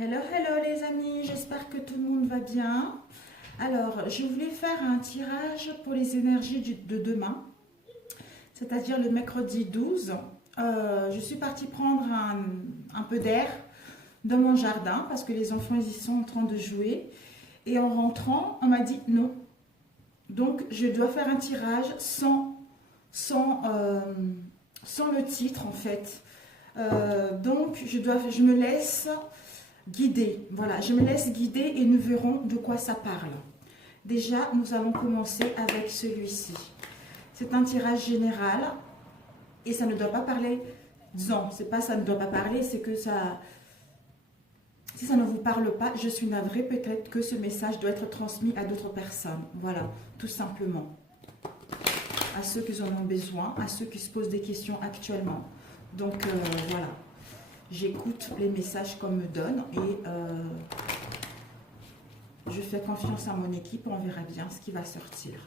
Hello, hello les amis, j'espère que tout le monde va bien. Alors, je voulais faire un tirage pour les énergies de demain, c'est-à-dire le mercredi 12. Je suis partie prendre un peu d'air dans mon jardin parce que les enfants ils y sont en train de jouer. Et en rentrant, on m'a dit non. Donc, je dois faire un tirage sans le titre en fait. Donc, je me laisse guider. Voilà, je me laisse guider et nous verrons de quoi ça parle. Déjà, nous allons commencer avec celui-ci. C'est un tirage général et ça ne doit pas parler. Non, c'est pas ça ne doit pas parler, c'est que ça. Si ça ne vous parle pas, je suis navrée, peut-être que ce message doit être transmis à d'autres personnes. Voilà, tout simplement. À ceux qui en ont besoin, à ceux qui se posent des questions actuellement. Donc voilà, j'écoute les messages qu'on me donne et je fais confiance à mon équipe, on verra bien ce qui va sortir.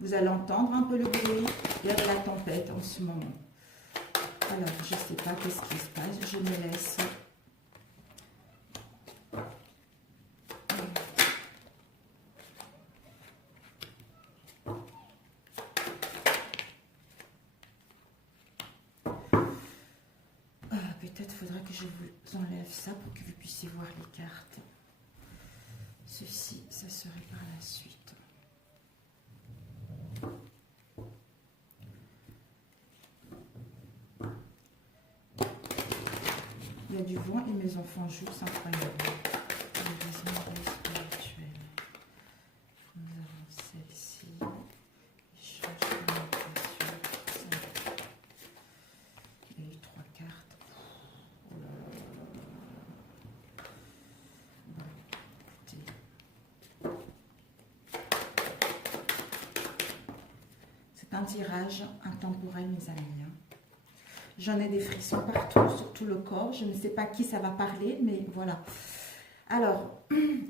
Vous allez entendre un peu le bruit, il y a de la tempête en ce moment. Alors, je ne sais pas qu'est-ce qui se passe, je me laisse. Peut-être faudra que je vous enlève ça pour que vous puissiez voir les cartes. Ceci, ça serait par la suite. Il y a du vent et mes enfants jouent, c'est incroyable. Spirituel. Nous avons celle-ci. Échange, communication. Il y a eu 3 cartes. Oh là là là là là. Bon, écoutez. C'est un tirage intemporel, mes amis. J'en ai des frissons partout, sur tout le corps. Je ne sais pas qui ça va parler, mais voilà. Alors,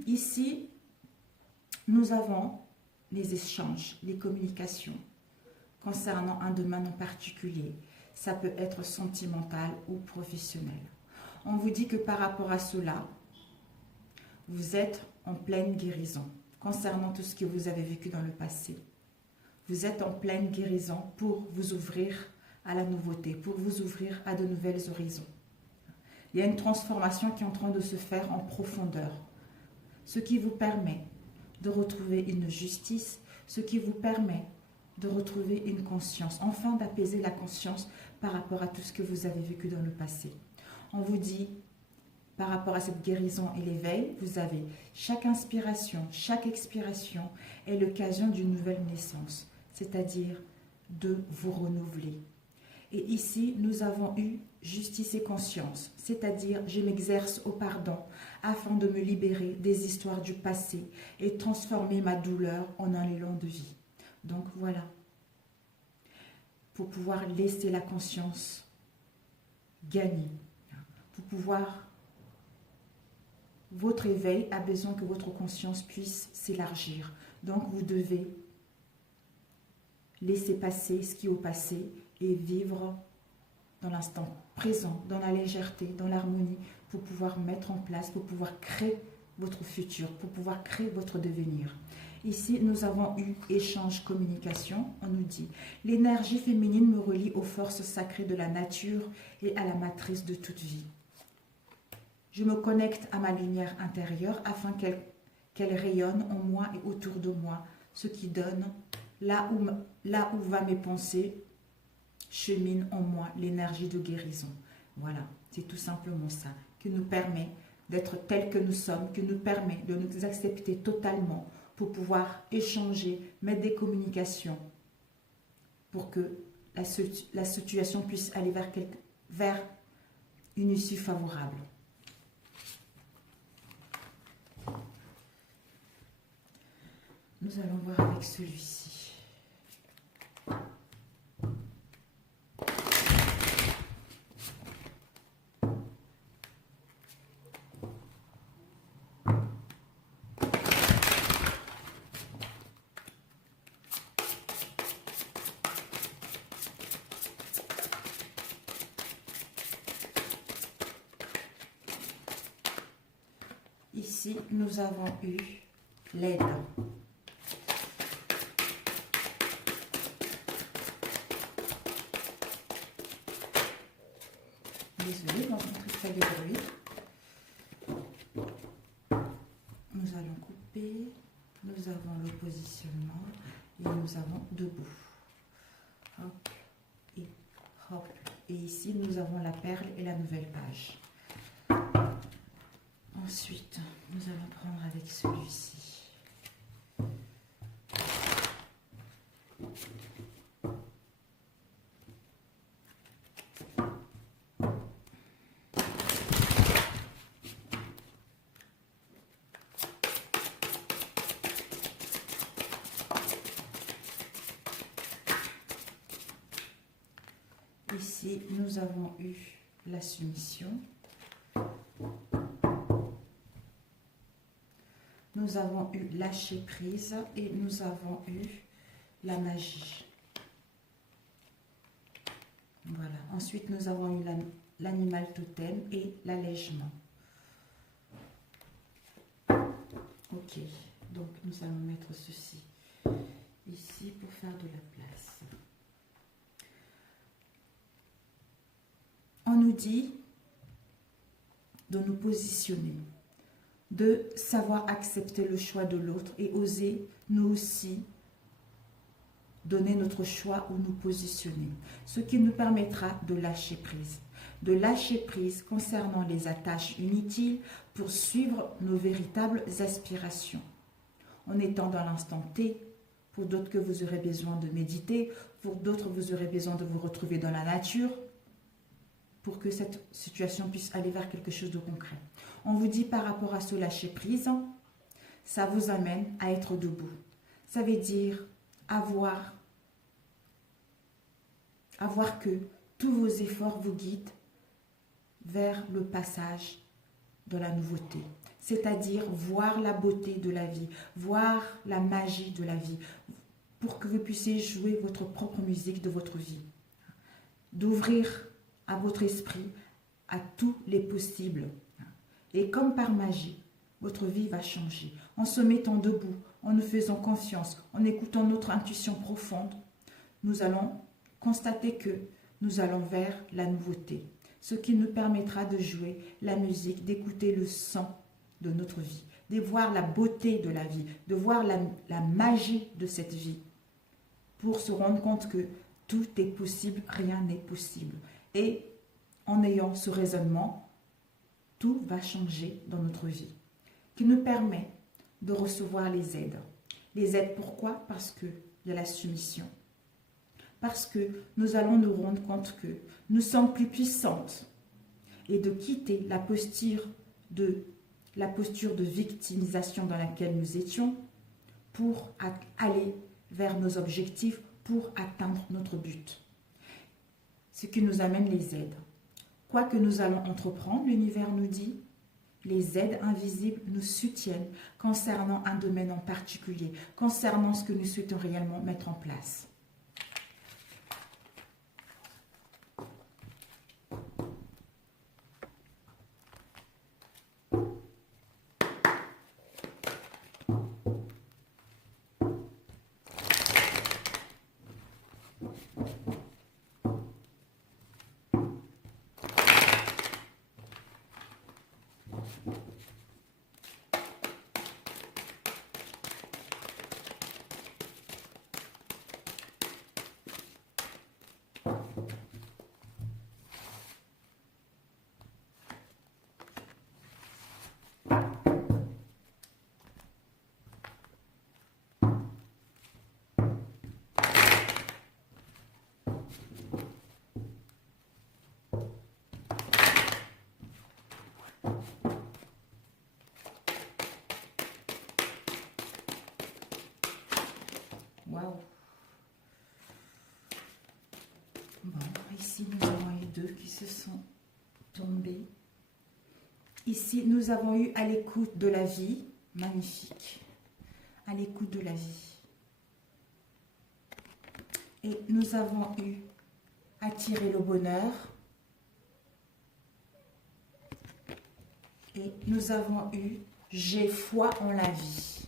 ici, nous avons les échanges, les communications concernant un domaine en particulier. Ça peut être sentimental ou professionnel. On vous dit que par rapport à cela, vous êtes en pleine guérison concernant tout ce que vous avez vécu dans le passé. Vous êtes en pleine guérison pour vous ouvrir à la nouveauté, pour vous ouvrir à de nouvelles horizons. Il y a une transformation qui est en train de se faire en profondeur, ce qui vous permet de retrouver une justice, ce qui vous permet de retrouver une conscience, enfin d'apaiser la conscience par rapport à tout ce que vous avez vécu dans le passé. On vous dit, par rapport à cette guérison et l'éveil, vous avez chaque inspiration, chaque expiration est l'occasion d'une nouvelle naissance, c'est-à-dire de vous renouveler. Et ici, nous avons eu justice et conscience, c'est-à-dire je m'exerce au pardon afin de me libérer des histoires du passé et transformer ma douleur en un élan de vie. Donc voilà, pour pouvoir laisser la conscience gagner, pour pouvoir... Votre éveil a besoin que votre conscience puisse s'élargir. Donc vous devez laisser passer ce qui est au passé et vivre dans l'instant présent, dans la légèreté, dans l'harmonie, pour pouvoir mettre en place, pour pouvoir créer votre futur, pour pouvoir créer votre devenir. Ici, nous avons eu échange, communication. On nous dit, l'énergie féminine me relie aux forces sacrées de la nature et à la matrice de toute vie. Je me connecte à ma lumière intérieure afin qu'elle rayonne en moi et autour de moi, ce qui donne, là où va mes pensées, chemine en moi l'énergie de guérison. Voilà, c'est tout simplement ça, qui nous permet d'être tels que nous sommes, qui nous permet de nous accepter totalement pour pouvoir échanger, mettre des communications pour que la situation puisse aller vers une issue favorable. Nous allons voir avec celui-ci. Ici, nous avons eu l'aide. Désolée, dans une truc de bruit. Nous allons couper. Nous avons le positionnement et nous avons debout. Hop et hop. Et ici, nous avons la perle et la nouvelle page. Ensuite, nous allons prendre avec celui-ci. Ici, nous avons eu la soumission. Nous avons eu lâcher prise et nous avons eu la magie. Voilà. Ensuite, nous avons eu l'animal totem et l'allègement. Ok. Donc, nous allons mettre ceci ici pour faire de la place. On nous dit de nous positionner, de savoir accepter le choix de l'autre et oser nous aussi donner notre choix ou nous positionner. Ce qui nous permettra de lâcher prise. De lâcher prise concernant les attaches inutiles pour suivre nos véritables aspirations. En étant dans l'instant T, pour d'autres que vous aurez besoin de méditer, pour d'autres vous aurez besoin de vous retrouver dans la nature, pour que cette situation puisse aller vers quelque chose de concret. On vous dit par rapport à ce lâcher prise, ça vous amène à être debout. Ça veut dire avoir que tous vos efforts vous guident vers le passage de la nouveauté. C'est-à-dire voir la beauté de la vie, voir la magie de la vie, pour que vous puissiez jouer votre propre musique de votre vie. D'ouvrir à votre esprit, à tous les possibles. Et comme par magie, votre vie va changer. En se mettant debout, en nous faisant confiance, en écoutant notre intuition profonde, nous allons constater que nous allons vers la nouveauté. Ce qui nous permettra de jouer la musique, d'écouter le son de notre vie, de voir la beauté de la vie, de voir la magie de cette vie, pour se rendre compte que tout est possible, rien n'est possible. Et en ayant ce raisonnement, tout va changer dans notre vie, qui nous permet de recevoir les aides. Les aides, pourquoi? Parce qu'il y a la soumission. Parce que nous allons nous rendre compte que nous sommes plus puissantes et de quitter la posture de victimisation dans laquelle nous étions pour aller vers nos objectifs, pour atteindre notre but. Ce qui nous amène les aides. Quoi que nous allons entreprendre, l'univers nous dit, les aides invisibles nous soutiennent concernant un domaine en particulier, concernant ce que nous souhaitons réellement mettre en place. Waouh! Bon, ici nous avons eu deux qui se sont tombés. Ici nous avons eu à l'écoute de la vie, magnifique, à l'écoute de la vie. Et nous avons eu attirer le bonheur. Et nous avons eu J'ai foi en la vie.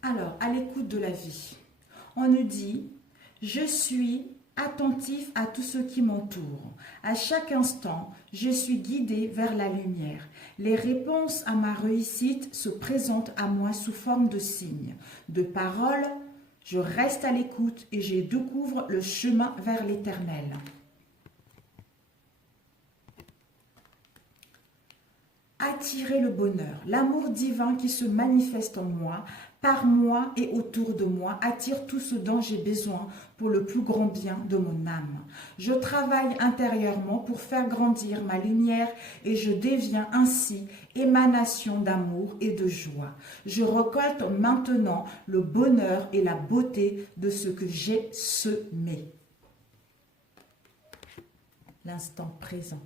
Alors, à l'écoute de la vie, on nous dit, je suis attentif à tout ce qui m'entoure. À chaque instant, je suis guidé vers la lumière. Les réponses à ma réussite se présentent à moi sous forme de signes, de paroles. Je reste à l'écoute et je découvre le chemin vers l'éternel. Attirer le bonheur, l'amour divin qui se manifeste en moi, par moi et autour de moi, attire tout ce dont j'ai besoin pour le plus grand bien de mon âme. Je travaille intérieurement pour faire grandir ma lumière et je deviens ainsi émanation d'amour et de joie. Je récolte maintenant le bonheur et la beauté de ce que j'ai semé. L'instant présent.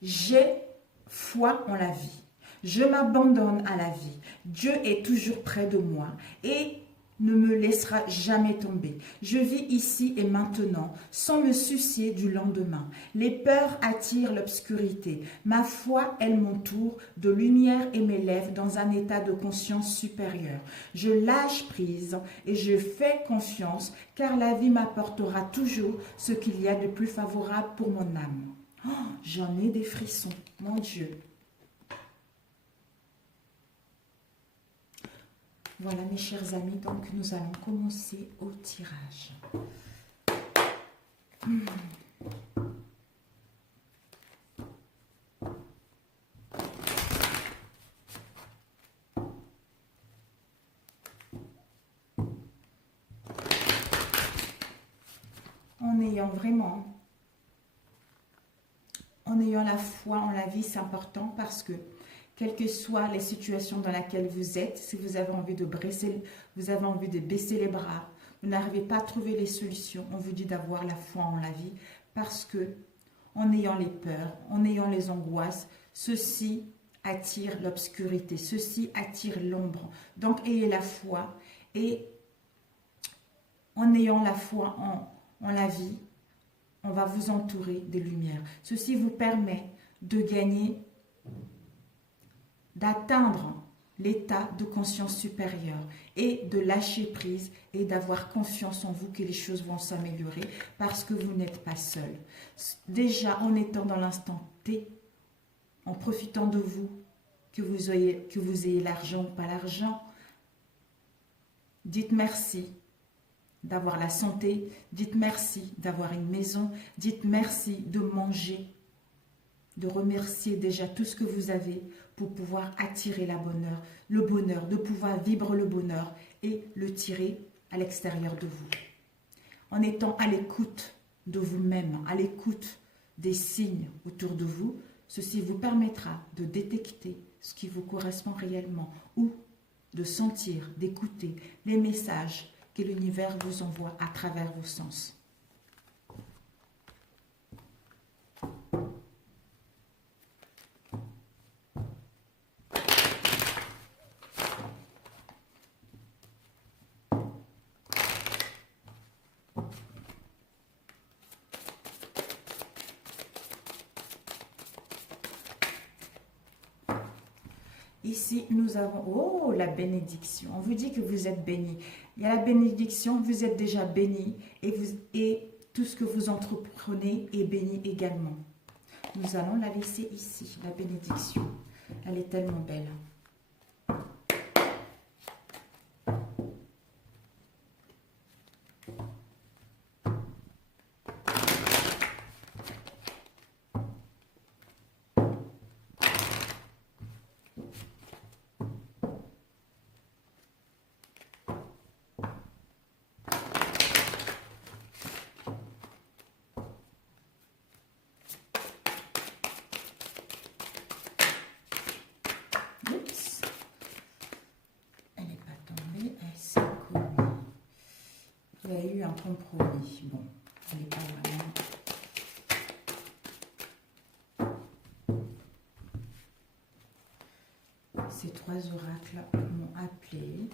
J'ai foi en la vie. Je m'abandonne à la vie. Dieu est toujours près de moi et ne me laissera jamais tomber. Je vis ici et maintenant sans me soucier du lendemain. Les peurs attirent l'obscurité. Ma foi, elle m'entoure de lumière et m'élève dans un état de conscience supérieure. Je lâche prise et je fais confiance car la vie m'apportera toujours ce qu'il y a de plus favorable pour mon âme. Oh, j'en ai des frissons, mon Dieu. Voilà mes chers amis, donc nous allons commencer au tirage. En ayant la foi en la vie, c'est important parce que quelles que soient les situations dans lesquelles vous êtes, si vous avez envie de baisser les bras, vous n'arrivez pas à trouver les solutions, on vous dit d'avoir la foi en la vie parce que en ayant les peurs, en ayant les angoisses, ceci attire l'obscurité, ceci attire l'ombre. Donc ayez la foi et en ayant la foi en la vie, on va vous entourer de lumière. Ceci vous permet de gagner, d'atteindre l'état de conscience supérieure et de lâcher prise et d'avoir confiance en vous que les choses vont s'améliorer parce que vous n'êtes pas seul. Déjà en étant dans l'instant T, en profitant de vous, que vous ayez l'argent ou pas l'argent, dites merci d'avoir la santé, dites merci d'avoir une maison, dites merci de manger, de remercier déjà tout ce que vous avez pour pouvoir attirer le bonheur, de pouvoir vivre le bonheur et le tirer à l'extérieur de vous. En étant à l'écoute de vous-même, à l'écoute des signes autour de vous, ceci vous permettra de détecter ce qui vous correspond réellement ou de sentir, d'écouter les messages que l'univers vous envoie à travers vos sens. Ici, nous avons, oh, la bénédiction. On vous dit que vous êtes béni. Il y a la bénédiction, vous êtes déjà béni et tout ce que vous entreprenez est béni également. Nous allons la laisser ici, la bénédiction. Elle est tellement belle. Oups. Elle n'est pas tombée, elle s'est collée. Il y a eu un compromis. Bon, elle n'est pas vraiment... Ces trois oracles m'ont appelé.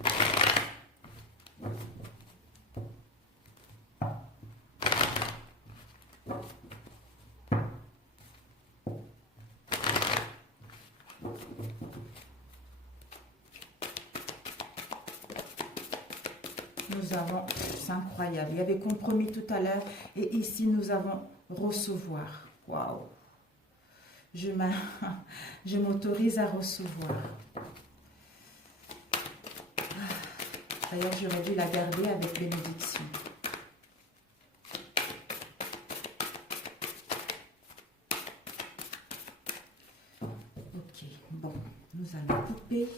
nous avons, c'est incroyable, il y avait compromis tout à l'heure, et ici nous avons recevoir. Waouh! Je m'autorise à recevoir. D'ailleurs, j'aurais dû la garder avec bénédiction. Ok, bon, nous allons couper.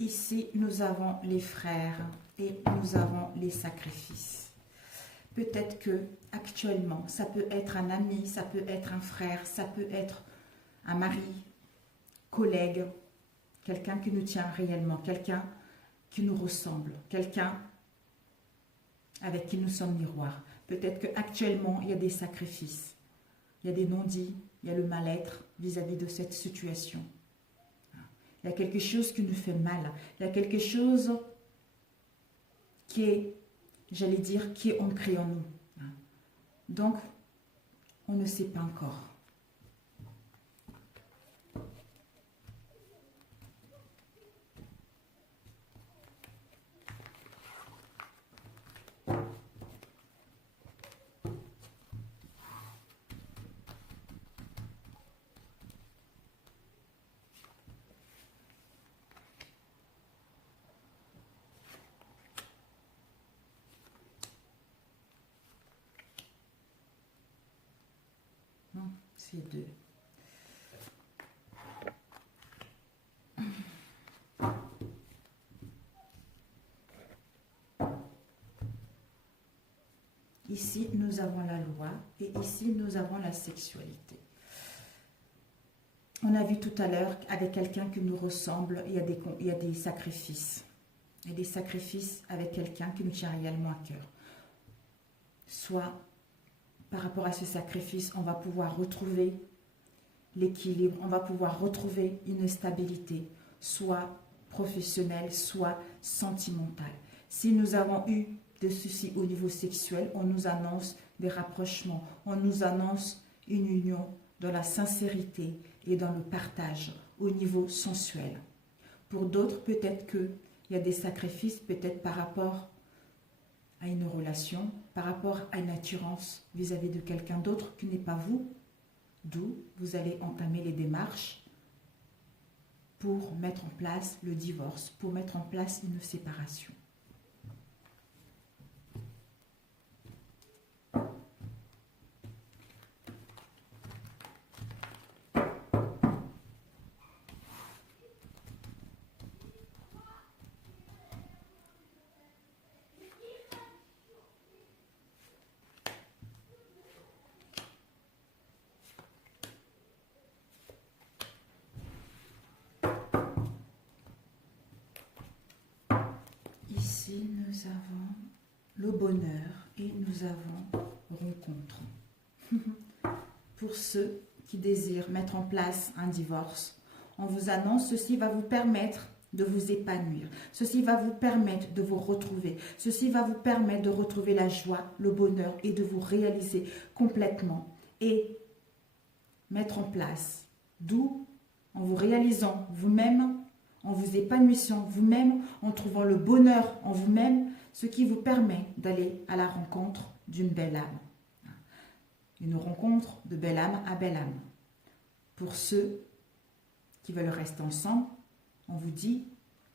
Ici, nous avons les frères et nous avons les sacrifices. Peut-être que actuellement, ça peut être un ami, ça peut être un frère, ça peut être un mari, collègue, quelqu'un qui nous tient réellement, quelqu'un qui nous ressemble, quelqu'un avec qui nous sommes miroirs. Peut-être qu'actuellement, il y a des sacrifices, il y a des non-dits, il y a le mal-être vis-à-vis de cette situation. Il y a quelque chose qui nous fait mal, il y a quelque chose qui est, j'allais dire, qui est ancré en nous. Donc, on ne sait pas encore. C'est deux. Ici, nous avons la loi et ici, nous avons la sexualité. On a vu tout à l'heure, avec quelqu'un qui nous ressemble, il y a des sacrifices. Il y a des sacrifices avec quelqu'un qui nous tient réellement à cœur. Soit, par rapport à ce sacrifice, on va pouvoir retrouver l'équilibre, on va pouvoir retrouver une stabilité, soit professionnelle, soit sentimentale. Si nous avons eu des soucis au niveau sexuel, on nous annonce des rapprochements, on nous annonce une union dans la sincérité et dans le partage au niveau sensuel. Pour d'autres, peut-être qu'il y a des sacrifices, peut-être par rapport à une relation, par rapport à une attirance vis-à-vis de quelqu'un d'autre qui n'est pas vous, d'où vous allez entamer les démarches pour mettre en place le divorce, pour mettre en place une séparation. Ici, nous avons le bonheur et nous avons rencontre. Pour ceux qui désirent mettre en place un divorce, on vous annonce, ceci va vous permettre de vous épanouir. Ceci va vous permettre de vous retrouver. Ceci va vous permettre de retrouver la joie, le bonheur et de vous réaliser complètement et mettre en place. D'où, en vous réalisant vous-même, en vous épanouissant vous-même, en trouvant le bonheur en vous-même, ce qui vous permet d'aller à la rencontre d'une belle âme. Une rencontre de belle âme à belle âme. Pour ceux qui veulent rester ensemble, on vous dit,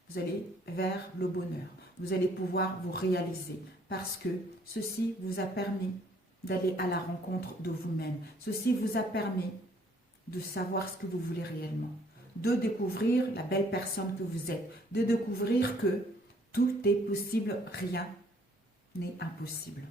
vous allez vers le bonheur. Vous allez pouvoir vous réaliser parce que ceci vous a permis d'aller à la rencontre de vous-même. Ceci vous a permis de savoir ce que vous voulez réellement, de découvrir la belle personne que vous êtes, de découvrir que tout est possible, rien n'est impossible.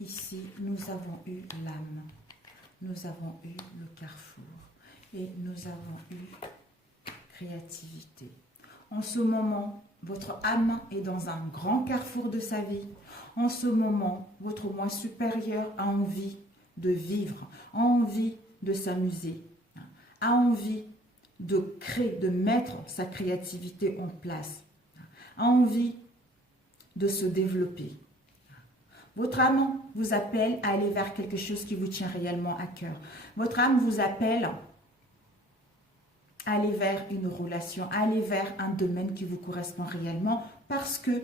Ici, nous avons eu l'âme, nous avons eu le carrefour et nous avons eu créativité. En ce moment, votre âme est dans un grand carrefour de sa vie. En ce moment, votre moi supérieur a envie de vivre, a envie de s'amuser, a envie de créer, de mettre sa créativité en place, a envie de se développer. Votre âme vous appelle à aller vers quelque chose qui vous tient réellement à cœur. Votre âme vous appelle à aller vers une relation, à aller vers un domaine qui vous correspond réellement parce que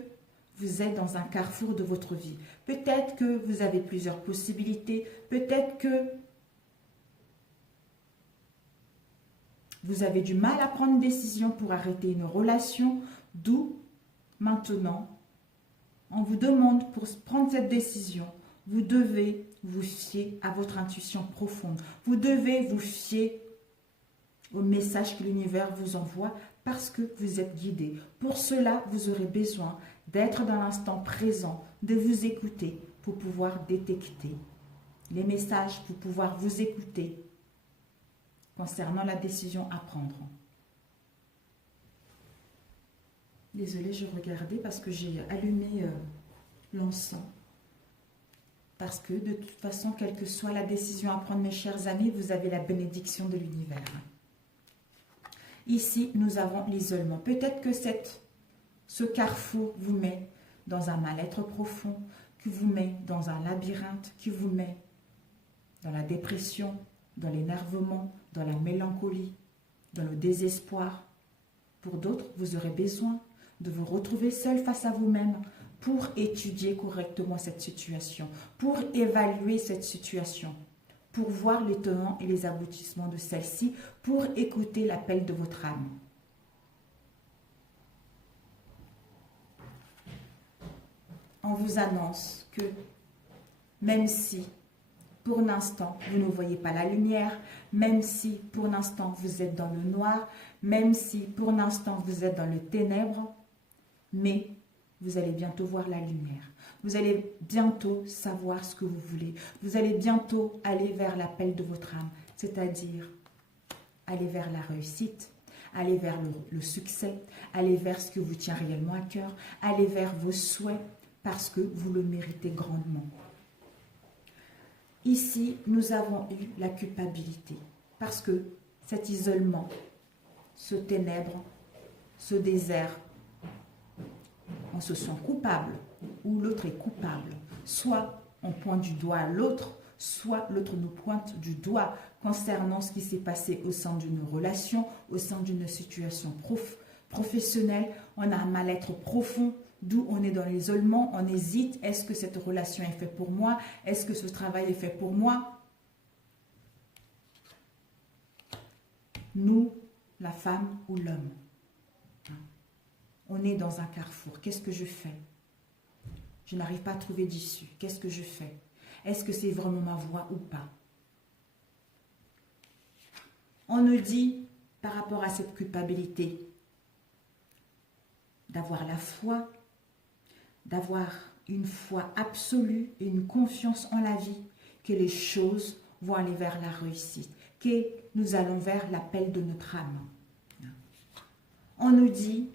vous êtes dans un carrefour de votre vie. Peut-être que vous avez plusieurs possibilités, peut-être que vous avez du mal à prendre une décision pour arrêter une relation, d'où maintenant, on vous demande pour prendre cette décision, vous devez vous fier à votre intuition profonde. Vous devez vous fier au message que l'univers vous envoie parce que vous êtes guidé. Pour cela, vous aurez besoin d'être dans l'instant présent, de vous écouter pour pouvoir détecter les messages, pour pouvoir vous écouter concernant la décision à prendre. Désolée, je regardais parce que j'ai allumé l'encens. Parce que de toute façon, quelle que soit la décision à prendre, mes chers amis, vous avez la bénédiction de l'univers. Ici, nous avons l'isolement. Peut-être que ce carrefour vous met dans un mal-être profond, qui vous met dans un labyrinthe, qui vous met dans la dépression, dans l'énervement, dans la mélancolie, dans le désespoir. Pour d'autres, vous aurez besoin de vous retrouver seul face à vous-même pour étudier correctement cette situation, pour évaluer cette situation, pour voir les tenants et les aboutissements de celle-ci, pour écouter l'appel de votre âme. On vous annonce que même si pour l'instant vous ne voyez pas la lumière, même si pour l'instant vous êtes dans le noir, même si pour l'instant vous êtes dans les ténèbres, mais vous allez bientôt voir la lumière. Vous allez bientôt savoir ce que vous voulez. Vous allez bientôt aller vers l'appel de votre âme, c'est-à-dire aller vers la réussite, aller vers le succès, aller vers ce que vous tient réellement à cœur, aller vers vos souhaits parce que vous le méritez grandement. Ici, nous avons eu la culpabilité parce que cet isolement, ce ténèbre, ce désert, on se sent coupable ou l'autre est coupable. Soit on pointe du doigt à l'autre, soit l'autre nous pointe du doigt concernant ce qui s'est passé au sein d'une relation, au sein d'une situation professionnelle. On a un mal-être profond, d'où on est dans l'isolement, on hésite. Est-ce que cette relation est faite pour moi? Est-ce que ce travail est fait pour moi? Nous, la femme ou l'homme. On est dans un carrefour. Qu'est-ce que je fais? Je n'arrive pas à trouver d'issue. Qu'est-ce que je fais? Est-ce que c'est vraiment ma voie ou pas? On nous dit, par rapport à cette culpabilité, d'avoir la foi, d'avoir une foi absolue et une confiance en la vie, que les choses vont aller vers la réussite, que nous allons vers l'appel de notre âme. On nous dit,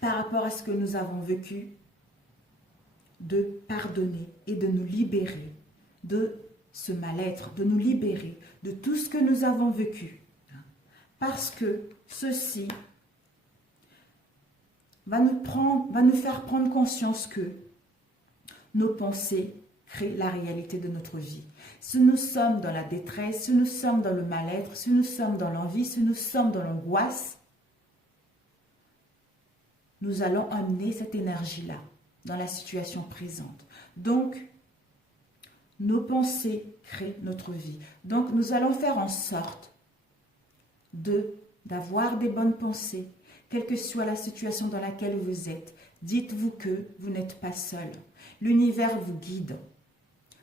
par rapport à ce que nous avons vécu, de pardonner et de nous libérer de ce mal-être, de nous libérer de tout ce que nous avons vécu. Parce que ceci va nous faire prendre conscience que nos pensées créent la réalité de notre vie. Si nous sommes dans la détresse, si nous sommes dans le mal-être, si nous sommes dans l'envie, si nous sommes dans l'angoisse, nous allons amener cette énergie-là dans la situation présente. Donc, nos pensées créent notre vie. Donc, nous allons faire en sorte d'avoir des bonnes pensées, quelle que soit la situation dans laquelle vous êtes. Dites-vous que vous n'êtes pas seul. L'univers vous guide.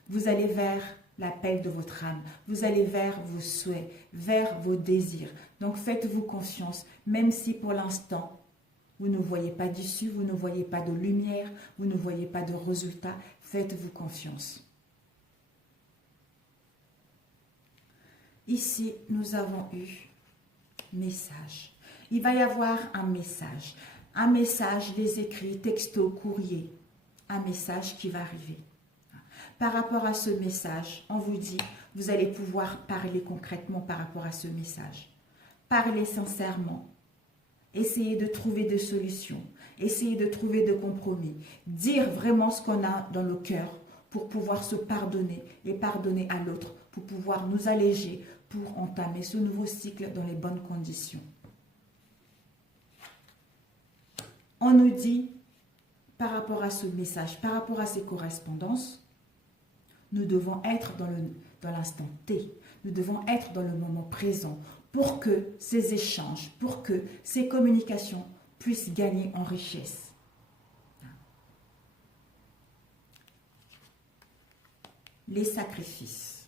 Vous allez vers l'appel de votre âme. Vous allez vers vos souhaits, vers vos désirs. Donc, faites-vous confiance, même si pour l'instant, vous ne voyez pas d'issue, vous ne voyez pas de lumière, vous ne voyez pas de résultat. Faites-vous confiance. Ici, nous avons eu message. Il va y avoir un message, les écrits, textos, courriers, un message qui va arriver. Par rapport à ce message, on vous dit, vous allez pouvoir parler concrètement par rapport à ce message. Parler sincèrement. Essayez de trouver des solutions. Essayez de trouver des compromis. Dire vraiment ce qu'on a dans le cœur pour pouvoir se pardonner et pardonner à l'autre, pour pouvoir nous alléger, pour entamer ce nouveau cycle dans les bonnes conditions. On nous dit, par rapport à ce message, par rapport à ces correspondances, nous devons être dans l'instant T. Nous devons être dans le moment présent pour que ces échanges, pour que ces communications puissent gagner en richesse. Les sacrifices.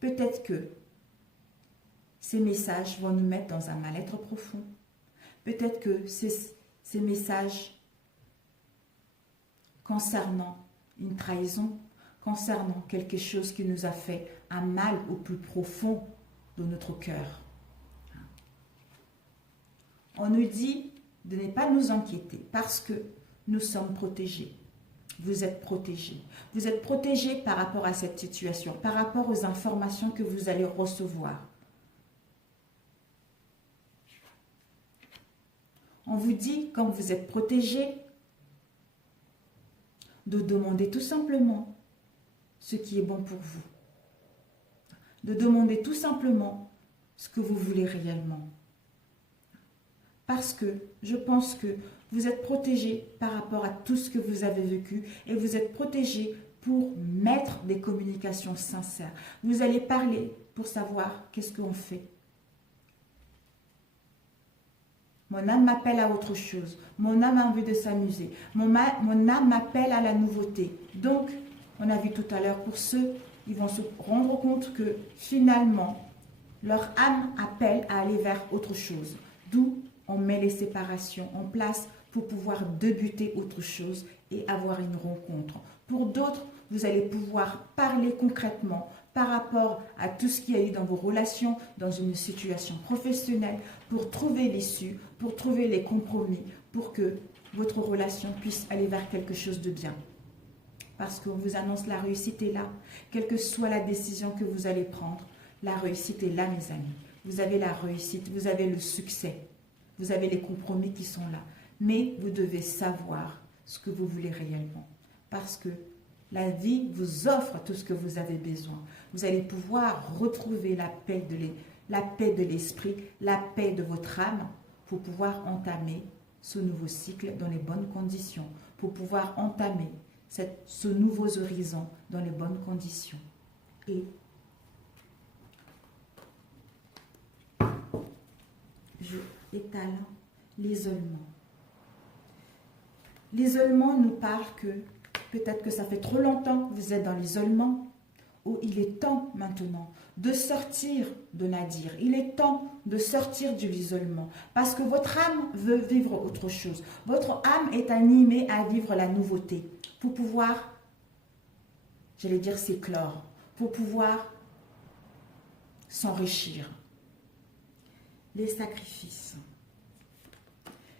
Peut-être que ces messages vont nous mettre dans un mal-être profond. Peut-être que ces messages concernant une trahison, concernant quelque chose qui nous a fait un mal au plus profond de notre cœur. On nous dit de ne pas nous inquiéter parce que nous sommes protégés. Vous êtes protégés. Vous êtes protégés par rapport à cette situation, par rapport aux informations que vous allez recevoir. On vous dit, quand vous êtes protégés, de demander tout simplement ce qui est bon pour vous. De demander tout simplement ce que vous voulez réellement. Parce que je pense que vous êtes protégés par rapport à tout ce que vous avez vécu et vous êtes protégés pour mettre des communications sincères. Vous allez parler pour savoir qu'est-ce qu'on fait. Mon âme m'appelle à autre chose. Mon âme a envie de s'amuser. Mon âme m'appelle à la nouveauté. Donc, on a vu tout à l'heure, pour ceux, ils vont se rendre compte que finalement, leur âme appelle à aller vers autre chose. D'où on met les séparations en place pour pouvoir débuter autre chose et avoir une rencontre. Pour d'autres, vous allez pouvoir parler concrètement par rapport à tout ce qu'il y a eu dans vos relations, dans une situation professionnelle, pour trouver l'issue, pour trouver les compromis, pour que votre relation puisse aller vers quelque chose de bien. Parce qu'on vous annonce la réussite est là. Quelle que soit la décision que vous allez prendre, la réussite est là, mes amis. Vous avez la réussite, vous avez le succès, vous avez les compromis qui sont là. Mais vous devez savoir ce que vous voulez réellement. Parce que la vie vous offre tout ce que vous avez besoin. Vous allez pouvoir retrouver la paix de l'esprit, la paix de votre âme pour pouvoir entamer ce nouveau cycle dans les bonnes conditions, pour pouvoir entamer ce nouveau horizon dans les bonnes conditions. Et je étale l'isolement. L'isolement nous parle que peut-être que ça fait trop longtemps que vous êtes dans l'isolement, où il est temps maintenant de sortir de Nadir. Il est temps de sortir de l'isolement parce que votre âme veut vivre autre chose. Votre âme est animée à vivre la nouveauté pour pouvoir, j'allais dire s'éclore, pour pouvoir s'enrichir. Les sacrifices.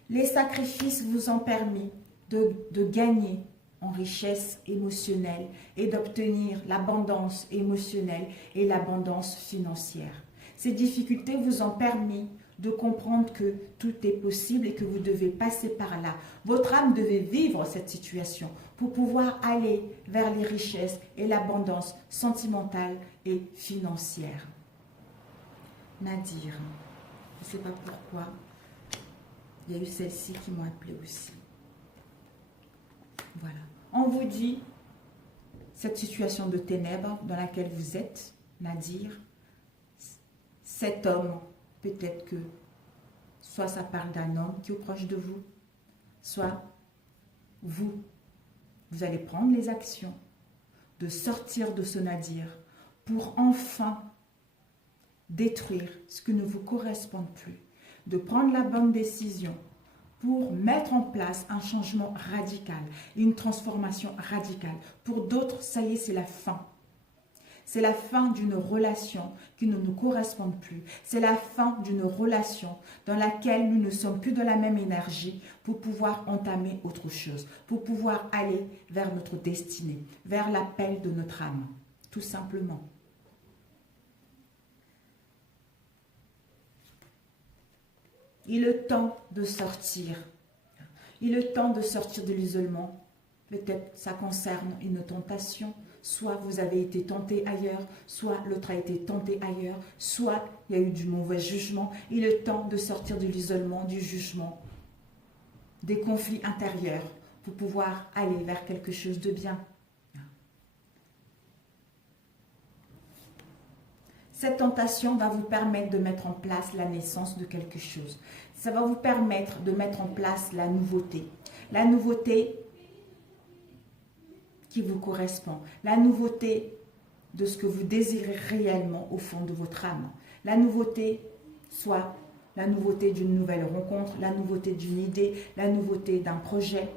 Les sacrifices vous ont permis de gagner en richesse émotionnelle et d'obtenir l'abondance émotionnelle et l'abondance financière. Ces difficultés vous ont permis de comprendre que tout est possible et que vous devez passer par là. Votre âme devait vivre cette situation pour pouvoir aller vers les richesses et l'abondance sentimentale et financière. Nadir, je ne sais pas pourquoi, il y a eu celle-ci qui m'ont appelé aussi. Voilà. On vous dit, cette situation de ténèbres dans laquelle vous êtes, Nadir, cet homme, peut-être que soit ça parle d'un homme qui est proche de vous, soit vous allez prendre les actions de sortir de ce Nadir pour enfin détruire ce qui ne vous correspond plus, de prendre la bonne décision pour mettre en place un changement radical, une transformation radicale. Pour d'autres, ça y est, c'est la fin. C'est la fin d'une relation qui ne nous correspond plus. C'est la fin d'une relation dans laquelle nous ne sommes plus dans la même énergie pour pouvoir entamer autre chose, pour pouvoir aller vers notre destinée, vers l'appel de notre âme, tout simplement. Il est temps de sortir. Il est temps de sortir de l'isolement. Peut-être ça concerne une tentation. Soit vous avez été tenté ailleurs, soit l'autre a été tenté ailleurs, soit il y a eu du mauvais jugement. Il est temps de sortir de l'isolement, du jugement, des conflits intérieurs pour pouvoir aller vers quelque chose de bien. Cette tentation va vous permettre de mettre en place la naissance de quelque chose. Ça va vous permettre de mettre en place la nouveauté. La nouveauté qui vous correspond. La nouveauté de ce que vous désirez réellement au fond de votre âme. La nouveauté, soit la nouveauté d'une nouvelle rencontre, la nouveauté d'une idée, la nouveauté d'un projet.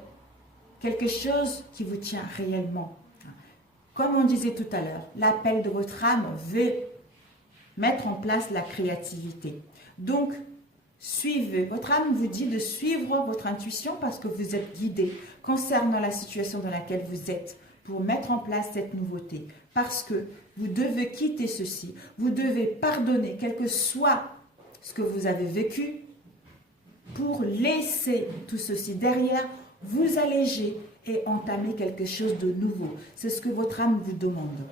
Quelque chose qui vous tient réellement. Comme on disait tout à l'heure, l'appel de votre âme veut mettre en place la créativité. Donc, suivez. Votre âme vous dit de suivre votre intuition parce que vous êtes guidé concernant la situation dans laquelle vous êtes pour mettre en place cette nouveauté. Parce que vous devez quitter ceci. Vous devez pardonner, quel que soit ce que vous avez vécu, pour laisser tout ceci derrière, vous alléger et entamer quelque chose de nouveau. C'est ce que votre âme vous demande.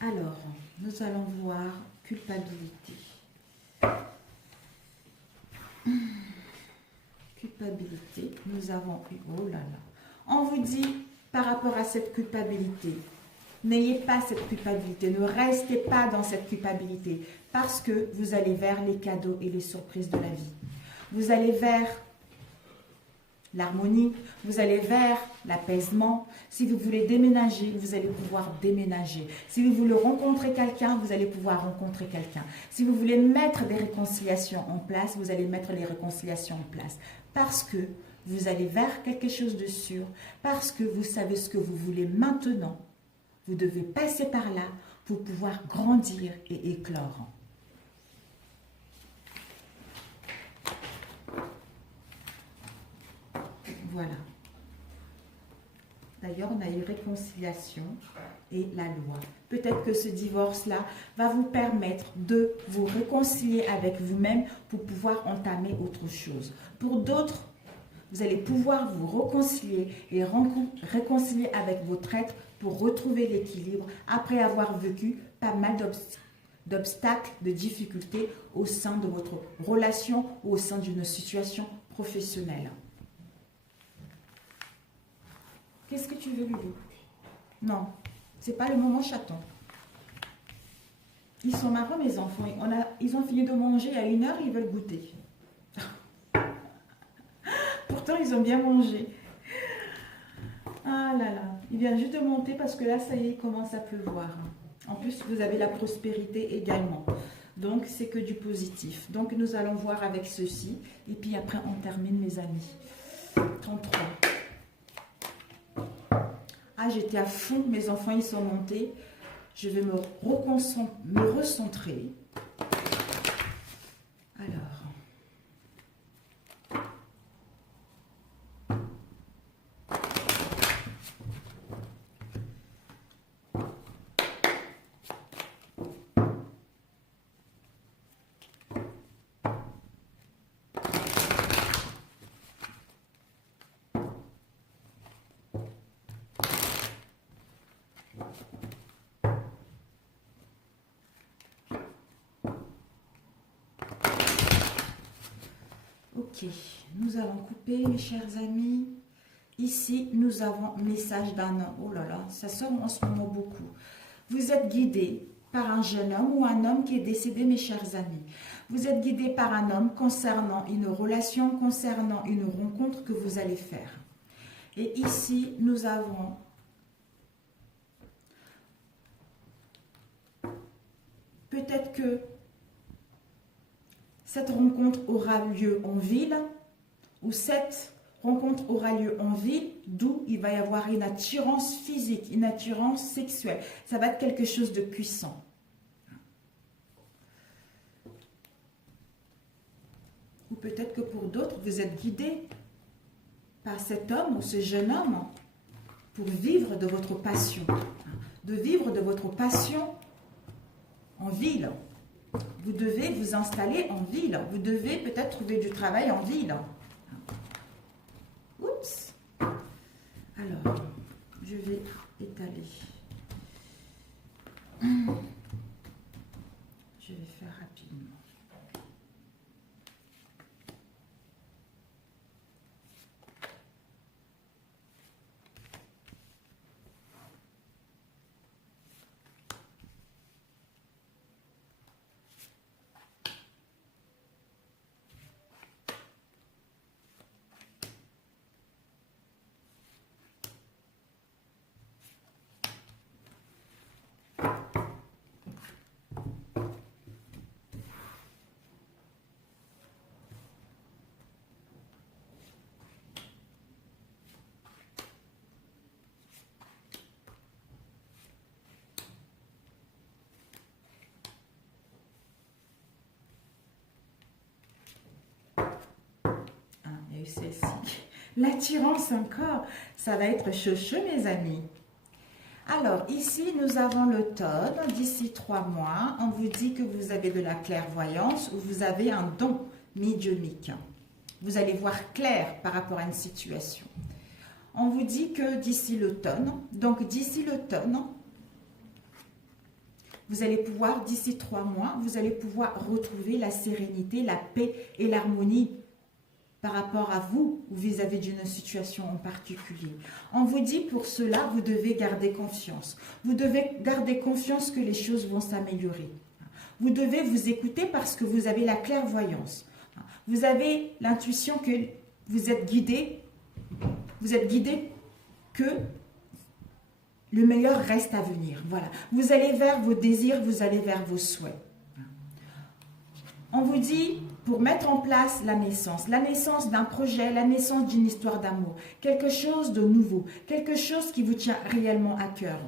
Alors, nous allons voir culpabilité. Culpabilité, nous avons eu, oh là là. On vous dit, par rapport à cette culpabilité, n'ayez pas cette culpabilité, ne restez pas dans cette culpabilité, parce que vous allez vers les cadeaux et les surprises de la vie. Vous allez vers l'harmonie, vous allez vers l'apaisement. Si vous voulez déménager, vous allez pouvoir déménager. Si vous voulez rencontrer quelqu'un, vous allez pouvoir rencontrer quelqu'un. Si vous voulez mettre des réconciliations en place, vous allez mettre les réconciliations en place. Parce que vous allez vers quelque chose de sûr, parce que vous savez ce que vous voulez maintenant. Vous devez passer par là pour pouvoir grandir et éclore. Voilà. D'ailleurs, on a eu réconciliation et la loi. Peut-être que ce divorce-là va vous permettre de vous réconcilier avec vous-même pour pouvoir entamer autre chose. Pour d'autres, vous allez pouvoir vous réconcilier et réconcilier avec votre être pour retrouver l'équilibre après avoir vécu pas mal d'obstacles, de difficultés au sein de votre relation ou au sein d'une situation professionnelle. Qu'est-ce que tu veux, Loulou? Non, c'est pas le moment chaton. Ils sont marrants, mes enfants. Ils ont fini de manger à 1 heure, ils veulent goûter. Pourtant, ils ont bien mangé. Ah là là, il vient juste de monter parce que là, ça y est, il commence à pleuvoir. En plus, vous avez la prospérité également. Donc, c'est que du positif. Donc, nous allons voir avec ceci. Et puis après, on termine, mes amis. 33. Ah, j'étais à fond, mes enfants, ils sont montés. Je vais me recentrer. Alors. Ok, nous allons couper, mes chers amis. Ici, nous avons message d'un homme. Oh là là, ça sort en ce moment beaucoup. Vous êtes guidé par un jeune homme ou un homme qui est décédé, mes chers amis. Vous êtes guidé par un homme concernant une relation, concernant une rencontre que vous allez faire. Et ici, nous avons peut-être que cette rencontre aura lieu en ville ou cette rencontre aura lieu en ville, d'où il va y avoir une attirance physique, une attirance sexuelle. Ça va être quelque chose de puissant. Ou peut-être que pour d'autres, vous êtes guidé par cet homme ou ce jeune homme pour vivre de votre passion. De vivre de votre passion en ville. Vous devez vous installer en ville. Vous devez peut-être trouver du travail en ville. Oups. Alors, je vais étaler. Je vais faire rapidement. Il y a eu celle-ci. L'attirance encore, ça va être chaud, mes amis. Alors, ici, nous avons l'automne. D'ici 3 mois, on vous dit que vous avez de la clairvoyance ou vous avez un don médiumnique. Vous allez voir clair par rapport à une situation. On vous dit que d'ici l'automne, donc d'ici l'automne, vous allez pouvoir, d'ici 3 mois, vous allez pouvoir retrouver la sérénité, la paix et l'harmonie par rapport à vous ou vis-à-vis d'une situation en particulier. On vous dit pour cela, vous devez garder confiance. Vous devez garder confiance que les choses vont s'améliorer. Vous devez vous écouter parce que vous avez la clairvoyance. Vous avez l'intuition que vous êtes guidé que le meilleur reste à venir. Voilà. Vous allez vers vos désirs, vous allez vers vos souhaits. On vous dit pour mettre en place la naissance d'un projet, la naissance d'une histoire d'amour, quelque chose de nouveau, quelque chose qui vous tient réellement à cœur.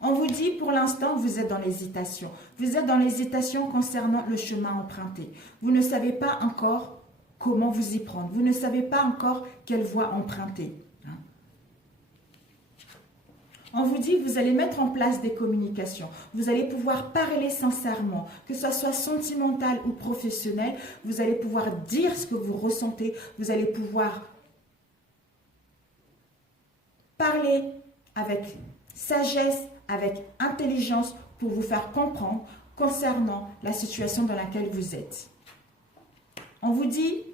On vous dit pour l'instant, vous êtes dans l'hésitation. Vous êtes dans l'hésitation concernant le chemin emprunté. Vous ne savez pas encore comment vous y prendre. Vous ne savez pas encore quelle voie emprunter. On vous dit que vous allez mettre en place des communications. Vous allez pouvoir parler sincèrement, que ce soit sentimental ou professionnel. Vous allez pouvoir dire ce que vous ressentez. Vous allez pouvoir parler avec sagesse, avec intelligence pour vous faire comprendre concernant la situation dans laquelle vous êtes. On vous dit,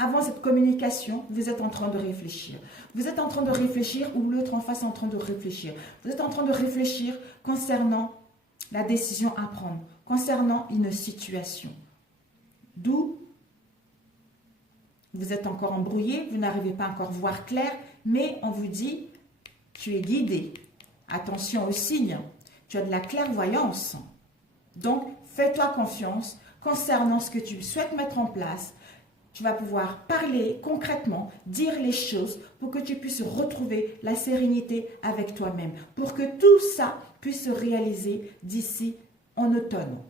avant cette communication, vous êtes en train de réfléchir. Vous êtes en train de réfléchir ou l'autre en face est en train de réfléchir. Vous êtes en train de réfléchir concernant la décision à prendre, concernant une situation. D'où vous êtes encore embrouillé, vous n'arrivez pas encore à voir clair, mais on vous dit, tu es guidé. Attention aux signes, tu as de la clairvoyance. Donc, fais-toi confiance concernant ce que tu souhaites mettre en place. Tu vas pouvoir parler concrètement, dire les choses pour que tu puisses retrouver la sérénité avec toi-même. Pour que tout ça puisse se réaliser d'ici en automne,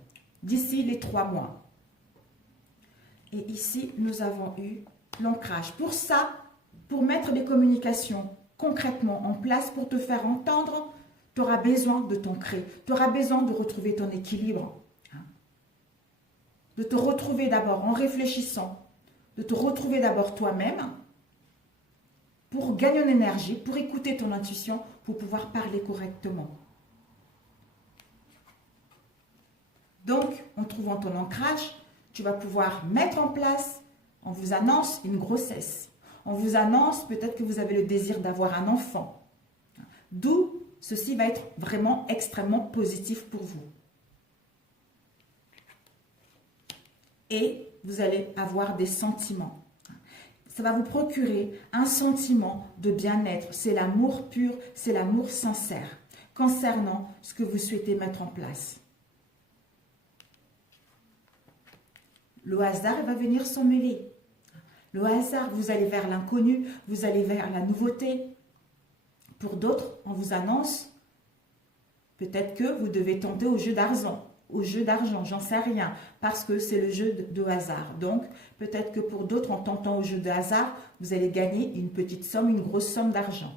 d'ici les 3 mois. Et ici, nous avons eu l'ancrage. Pour ça, pour mettre des communications concrètement en place, pour te faire entendre, tu auras besoin de t'ancrer. Tu auras besoin de retrouver ton équilibre. De te retrouver d'abord en réfléchissant, de te retrouver d'abord toi-même pour gagner en énergie, pour écouter ton intuition, pour pouvoir parler correctement. Donc, en trouvant ton ancrage, tu vas pouvoir mettre en place, on vous annonce une grossesse. On vous annonce peut-être que vous avez le désir d'avoir un enfant. D'où ceci va être vraiment extrêmement positif pour vous. Et vous allez avoir des sentiments. Ça va vous procurer un sentiment de bien-être. C'est l'amour pur, c'est l'amour sincère concernant ce que vous souhaitez mettre en place. Le hasard va venir s'en mêler. le hasard, vous allez vers l'inconnu, vous allez vers la nouveauté. Pour d'autres, on vous annonce peut-être que vous devez tenter au jeu d'argent, j'en sais rien, parce que c'est le jeu de hasard. Donc, peut-être que pour d'autres, en tentant au jeu de hasard, vous allez gagner une petite somme, une grosse somme d'argent.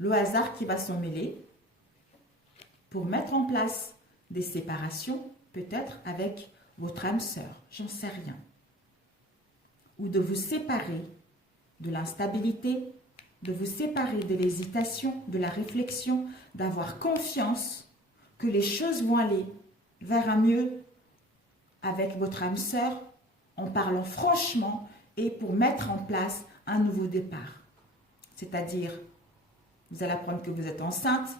Le hasard qui va s'en mêler pour mettre en place des séparations, peut-être avec votre âme sœur, j'en sais rien. Ou de vous séparer de l'instabilité, de vous séparer de l'hésitation, de la réflexion, d'avoir confiance que les choses vont aller vers un mieux avec votre âme sœur en parlant franchement et pour mettre en place un nouveau départ. C'est-à-dire, vous allez apprendre que vous êtes enceinte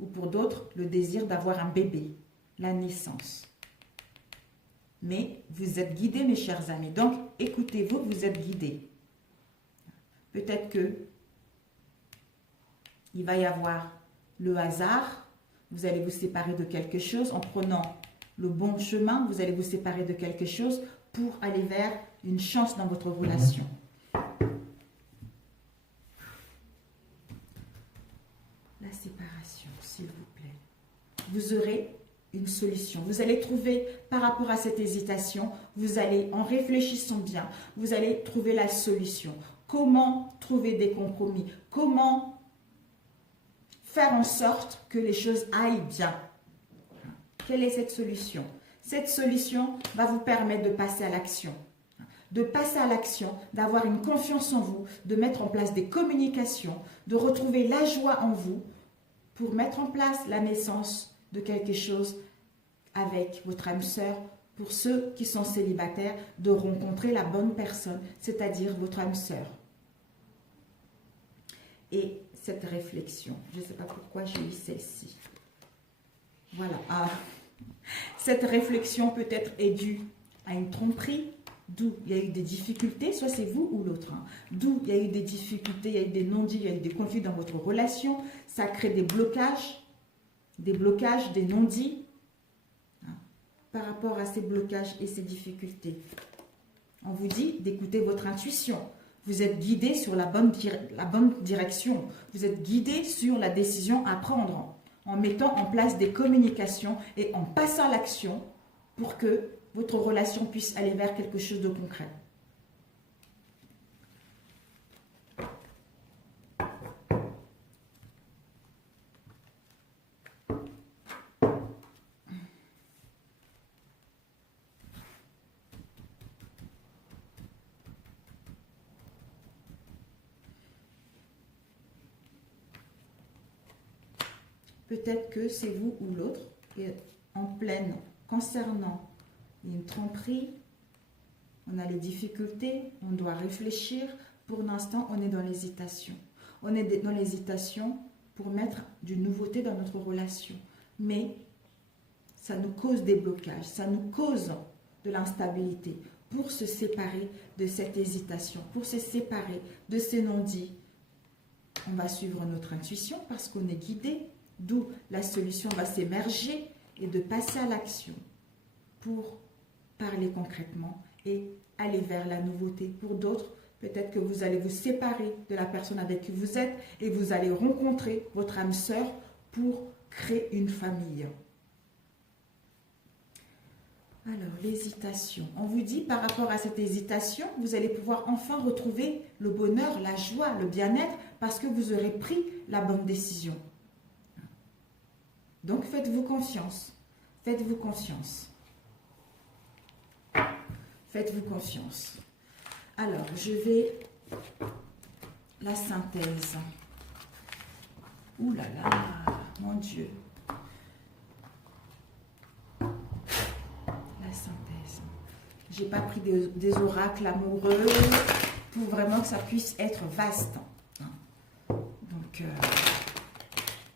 ou pour d'autres, le désir d'avoir un bébé, la naissance. Mais vous êtes guidés, mes chers amis. Donc, écoutez-vous, vous êtes guidés. Peut-être que il va y avoir le hasard, vous allez vous séparer de quelque chose en prenant le bon chemin, vous allez vous séparer de quelque chose pour aller vers une chance dans votre relation. La séparation, s'il vous plaît. Vous aurez une solution. Vous allez trouver, par rapport à cette hésitation, vous allez, en réfléchissant bien, vous allez trouver la solution. Comment trouver des compromis? Comment faire en sorte que les choses aillent bien? Quelle est cette solution? Cette solution va vous permettre de passer à l'action. De passer à l'action, d'avoir une confiance en vous, de mettre en place des communications, de retrouver la joie en vous pour mettre en place la naissance de quelque chose avec votre âme sœur. Pour ceux qui sont célibataires, de rencontrer la bonne personne, c'est-à-dire votre âme sœur. Et cette réflexion, je ne sais pas pourquoi j'ai eu celle-ci. Voilà. Cette réflexion peut-être est due à une tromperie, d'où il y a eu des difficultés, soit c'est vous ou l'autre. D'où il y a eu des difficultés, il y a eu des non-dits, il y a eu des conflits dans votre relation. Ça crée des blocages, des non-dits par rapport à ces blocages et ces difficultés. On vous dit d'écouter votre intuition. Vous êtes guidé sur la bonne direction. Vous êtes guidé sur la décision à prendre en mettant en place des communications et en passant à l'action pour que votre relation puisse aller vers quelque chose de concret. Peut-être que c'est vous ou l'autre qui est en pleine concernant une tromperie. On a les difficultés, on doit réfléchir. Pour l'instant, on est dans l'hésitation. On est dans l'hésitation pour mettre du nouveauté dans notre relation. Mais ça nous cause des blocages, ça nous cause de l'instabilité. Pour se séparer de cette hésitation, pour se séparer de ces non-dits, on va suivre notre intuition parce qu'on est guidé. D'où la solution va s'émerger et de passer à l'action pour parler concrètement et aller vers la nouveauté. Pour d'autres, peut-être que vous allez vous séparer de la personne avec qui vous êtes et vous allez rencontrer votre âme sœur pour créer une famille. Alors, l'hésitation. On vous dit par rapport à cette hésitation, vous allez pouvoir enfin retrouver le bonheur, la joie, le bien-être parce que vous aurez pris la bonne décision. Donc, faites-vous confiance. Faites-vous confiance. Faites-vous confiance. Alors, je vais... La synthèse. Ouh là là, mon Dieu. La synthèse. J'ai pas pris des oracles amoureux pour vraiment que ça puisse être vaste. Donc...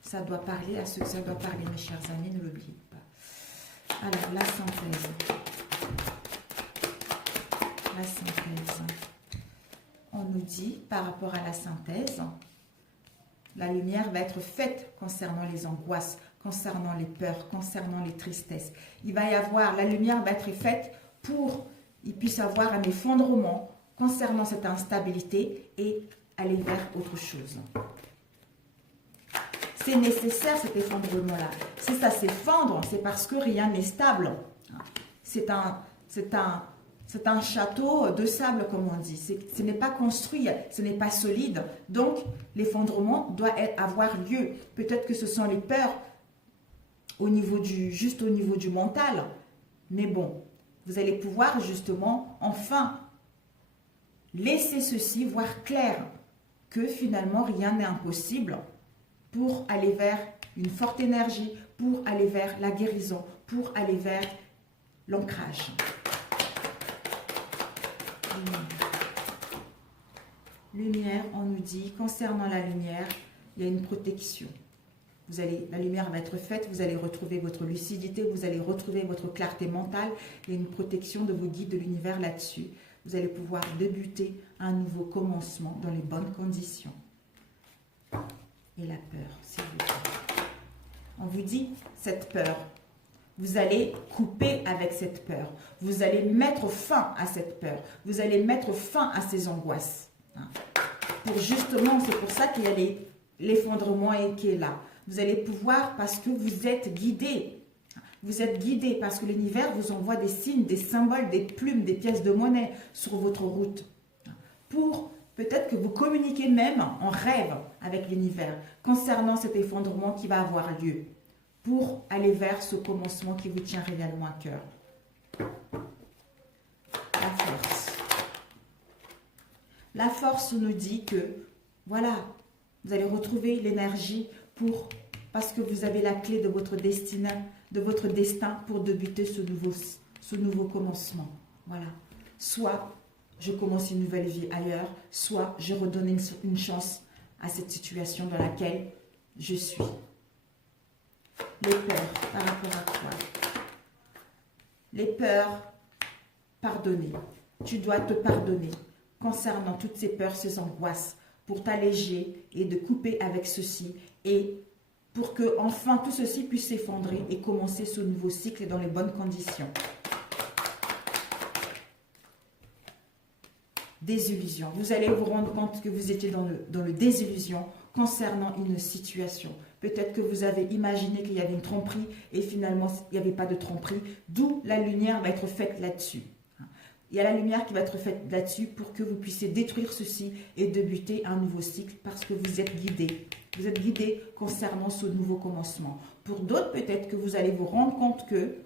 ça doit parler à ceux que ça doit parler, mes chers amis, ne l'oubliez pas. Alors, la synthèse. La synthèse. On nous dit, par rapport à la synthèse, la lumière va être faite concernant les angoisses, concernant les peurs, concernant les tristesses. Il va y avoir, la lumière va être faite pour qu'il puisse avoir un effondrement concernant cette instabilité et aller vers autre chose. C'est nécessaire cet effondrement-là. Si ça s'effondre, c'est parce que rien n'est stable. C'est un château de sable, comme on dit. Ce n'est pas construit, ce n'est pas solide. Donc, l'effondrement doit avoir lieu. Peut-être que ce sont les peurs juste au niveau du mental. Mais bon, vous allez pouvoir justement, enfin, laisser ceci voir clair. Que finalement, rien n'est impossible pour aller vers une forte énergie, pour aller vers la guérison, pour aller vers l'ancrage. Lumière, on nous dit, concernant la lumière, il y a une protection. La lumière va être faite, vous allez retrouver votre lucidité, vous allez retrouver votre clarté mentale. Il y a une protection de vos guides de l'univers là-dessus. Vous allez pouvoir débuter un nouveau commencement dans les bonnes conditions. Et la peur, s'il vous plaît. On vous dit, cette peur, vous allez couper avec cette peur. Vous allez mettre fin à cette peur. Vous allez mettre fin à ces angoisses. Pour justement, c'est pour ça qu'il y a l'effondrement qui est là. Vous allez pouvoir, parce que vous êtes guidé. Vous êtes guidé parce que l'univers vous envoie des signes, des symboles, des plumes, des pièces de monnaie sur votre route. Pour peut-être que vous communiquez même en rêve avec l'univers concernant cet effondrement qui va avoir lieu. Pour aller vers ce commencement qui vous tient réellement à cœur. La force. La force nous dit que, voilà, vous allez retrouver l'énergie parce que vous avez la clé de votre destin pour débuter ce nouveau commencement. Voilà. Soit je commence une nouvelle vie ailleurs, soit je redonne une chance à cette situation dans laquelle je suis. Les peurs, par rapport à quoi? Les peurs, pardonner. Tu dois te pardonner concernant toutes ces peurs, ces angoisses, pour t'alléger et de couper avec ceci et pour que enfin tout ceci puisse s'effondrer et commencer ce nouveau cycle dans les bonnes conditions. Désillusion. Vous allez vous rendre compte que vous étiez dans le désillusion concernant une situation. Peut-être que vous avez imaginé qu'il y avait une tromperie et finalement il n'y avait pas de tromperie, d'où la lumière va être faite là-dessus. Il y a la lumière qui va être faite là-dessus pour que vous puissiez détruire ceci et débuter un nouveau cycle parce que vous êtes guidé. Vous êtes guidé concernant ce nouveau commencement. Pour d'autres, peut-être que vous allez vous rendre compte que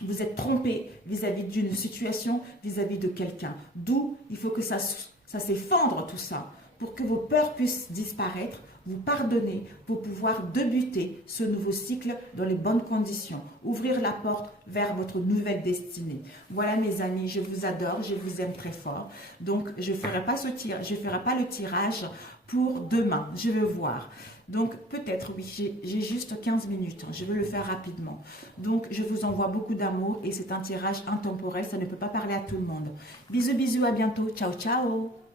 vous êtes trompé vis-à-vis d'une situation, vis-à-vis de quelqu'un. D'où il faut que ça s'effondre tout ça pour que vos peurs puissent disparaître, vous pardonner pour pouvoir débuter ce nouveau cycle dans les bonnes conditions. Ouvrir la porte vers votre nouvelle destinée. Voilà mes amis, je vous adore, je vous aime très fort. Donc je ne ferai pas le tirage pour demain, je vais voir. Donc peut-être, oui, j'ai juste 15 minutes, je vais le faire rapidement. Donc je vous envoie beaucoup d'amour et c'est un tirage intemporel, ça ne peut pas parler à tout le monde. Bisous, bisous, à bientôt, ciao, ciao.